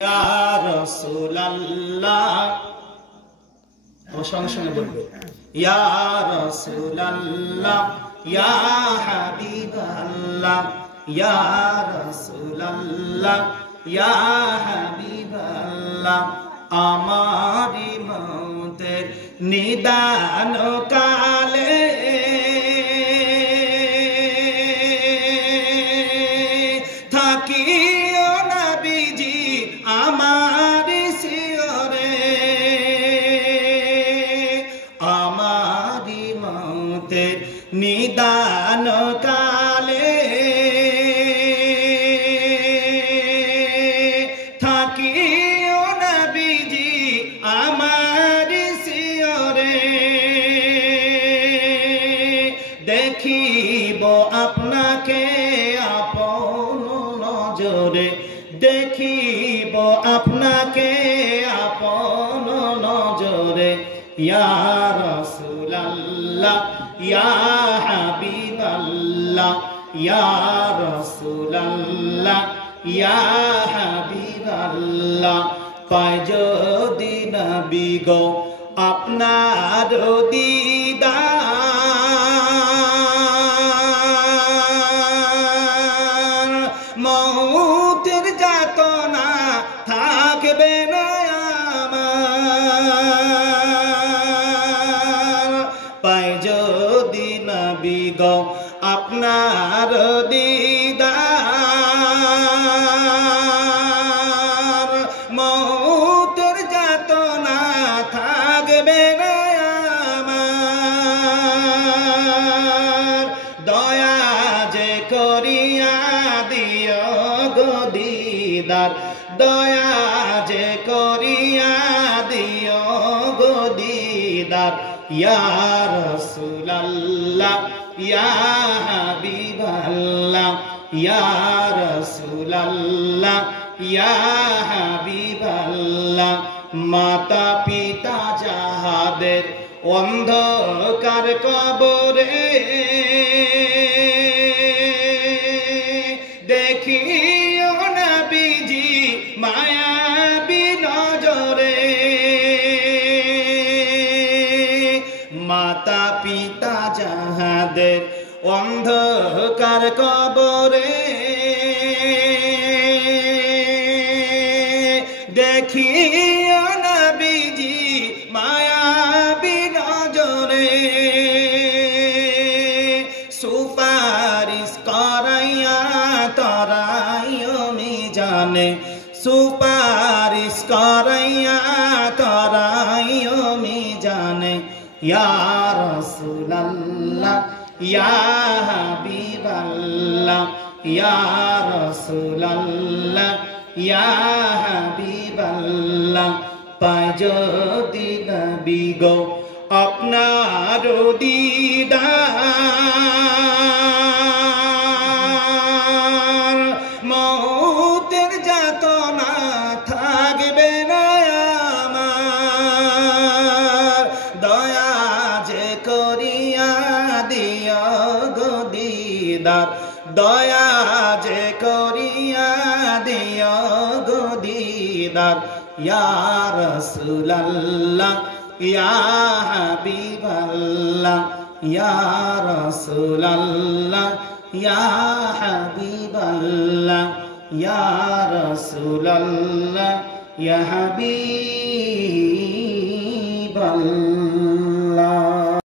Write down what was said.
ইয়া রাসূলুল্লাহ ও সঙ্গে সঙ্গে বলবে ইয়া রাসূলুল্লাহ ইয়া হাবিবাল্লাহ ইয়া রাসূলুল্লাহ ইয়া হাবিবাল্লাহ আমারি মৌতের নিদান কালে থাকিও নবীজি আমার শিয়রে আমারি মৌতের নিদান কালে থাকিও নবীজি আমার শিয়রে দেখিব আপনাকে আপন নজরে দেখিব আপনাকে আপন নজরে ইয়া রাসূলুল্লাহ ইয়া হাবিবাল্লাহ ইয়া রাসূলুল্লাহ ইয়া হাবিবাল্লাহ পায় যদি নবী গো আপনার দিদার মৌতের যাতনা থাকবে না আমার পায় যদি নবী গো আপনার দিদার মৌতের যাতনা থাকবে না আমার দয়া যে করিয়া দিও গো দিদার দয়া যে করিয়া দিও গো দিদার ইয়া রাসূলুল্লাহ ইয়া হাবিবাল্লাহ ইয়া রাসূলুল্লাহ ইয়া হাবিবাল্লাহ মাতা পিতা যাহাদের অন্ধকার কবরে দেখিও নবীজি মায়াবী নজরে মাতা পিতা যাহাদের অন্ধকার কবরে দেখিও নবীজি মায়াবী নজরে সুপারিশ করাইয়া তরাইও মিজানে সুপারিশ করাইয়া তরাইও মিজানে ইয়া রাসূলুল্লাহ ইয়া হাবিবাল্লাহ ইয়া রাসূলুল্লাহ ইয়া হাবিবাল্লাহ পায় যদি নবী গো আপনার দিদার মৌতের যাতনা থাকবে না আমার দয়া যে করিয়া দিও গো দিদার দয়া যে করিয়া দিও গো দিদার ইয়া রাসূলুল্লাহ ইয়া হাবিবাল্লাহ ইয়া রাসূলুল্লাহ ইয়া হাবিবাল্লাহ ইয়া রাসূলুল্লাহ ইয়া হাবিবাল্লাহ